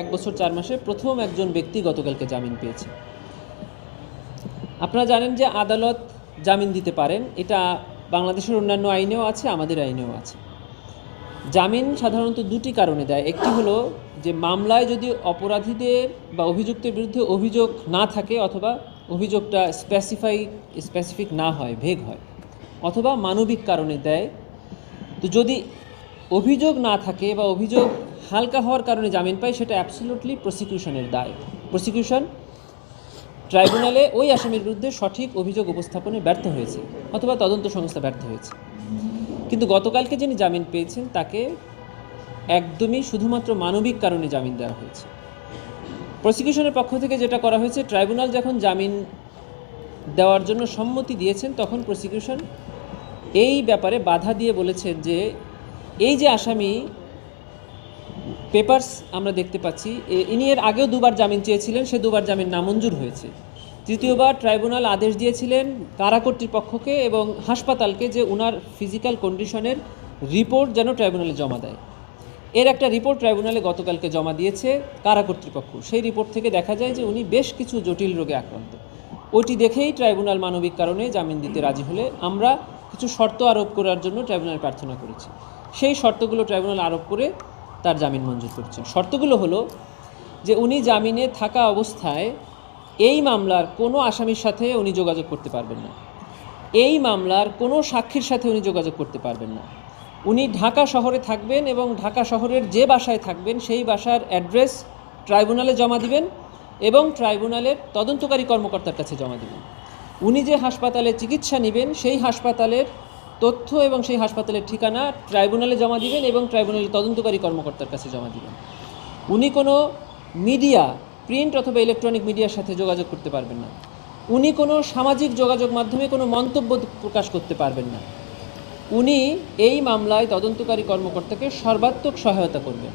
1 বছর 4 মাসে প্রথম একজন ব্যক্তি গতকালকে জামিন পেয়েছে। আপনারা জানেন যে আদালত জামিন দিতে পারেন, এটা বাংলাদেশের অন্যান্য আইনেও আছে, আমাদের আইনেও আছে। জামিন সাধারণত দুটি কারণে দেয়। একটি হলো যে মামলায় যদি অপরাধীদের বা অভিযুক্তের বিরুদ্ধে অভিযোগ না থাকে, অথবা অভিযোগটা স্পেসিফিক না হয়, ভেগ হয়, অথবা মানবিক কারণে দেয়। তো যদি অভিযোগ না থাকে বা অভিযোগ হালকা হওয়ার কারণে জামিন পায়, সেটা অ্যাবসলিউটলি প্রসিকিউশনের দায়। প্রসিকিউশন ট্রাইব্যুনালে ওই আসামির বিরুদ্ধে সঠিক অভিযোগ উপস্থাপনে ব্যর্থ হয়েছে, অথবা তদন্ত সংস্থা ব্যর্থ হয়েছে। কিন্তু গতকালকে যিনি জামিন পেয়েছেন তাকে একদমই শুধুমাত্র মানবিক কারণে জামিন দেওয়া হয়েছে। প্রসিকিউশনের পক্ষ থেকে যেটা করা হয়েছে, ট্রাইব্যুনাল যখন জামিন দেওয়ার জন্য সম্মতি দিয়েছেন, তখন প্রসিকিউশন এই ব্যাপারে বাধা দিয়ে বলেছেন যে এই যে আসামি, পেপারস আমরা দেখতে পাচ্ছি, ইনি এর আগেও দুবার জামিন চেয়েছিলেন, সে দুবার জামিন নামঞ্জুর হয়েছে। তৃতীয়বার ট্রাইব্যুনাল আদেশ দিয়েছিলেন কারা কর্তৃপক্ষকে এবং হাসপাতালকে যে ওনার ফিজিক্যাল কন্ডিশনের রিপোর্ট যেন ট্রাইব্যুনালে জমা দেয়। এর একটা রিপোর্ট ট্রাইব্যুনালে গতকালকে জমা দিয়েছে কারা কর্তৃপক্ষ। সেই রিপোর্ট থেকে দেখা যায় যে উনি বেশ কিছু জটিল রোগে আক্রান্ত। ওইটি দেখেই ট্রাইব্যুনাল মানবিক কারণে জামিন দিতে রাজি হলে আমরা কিছু শর্ত আরোপ করার জন্য ট্রাইব্যুনাল প্রার্থনা করেছি। সেই শর্তগুলো ট্রাইব্যুনাল আরোপ করে তার জামিন মঞ্জুর করেছে। শর্তগুলো হলো যে উনি জামিনে থাকা অবস্থায় এই মামলার কোনো আসামির সাথে উনি যোগাযোগ করতে পারবেন না, এই মামলার কোনো সাক্ষীর সাথে উনি যোগাযোগ করতে পারবেন না। উনি ঢাকা শহরে থাকবেন এবং ঢাকা শহরের যে বাসায় থাকবেন সেই বাসার অ্যাড্রেস ট্রাইব্যুনালে জমা দিবেন এবং ট্রাইব্যুনালের তদন্তকারী কর্মকর্তার কাছে জমা দিবেন। উনি যে হাসপাতালে চিকিৎসা নেবেন সেই হাসপাতালের তথ্য এবং সেই হাসপাতালের ঠিকানা ট্রাইব্যুনালে জমা দিবেন এবং ট্রাইব্যুনালের তদন্তকারী কর্মকর্তার কাছে জমা দিবেন। উনি কোনো মিডিয়া, প্রিন্ট অথবা ইলেকট্রনিক মিডিয়ার সাথে যোগাযোগ করতে পারবেন না। উনি কোনো সামাজিক যোগাযোগ মাধ্যমে কোনো মন্তব্য প্রকাশ করতে পারবেন না। উনি এই মামলায় তদন্তকারী কর্মকর্তাকে সর্বাত্মক সহায়তা করবেন।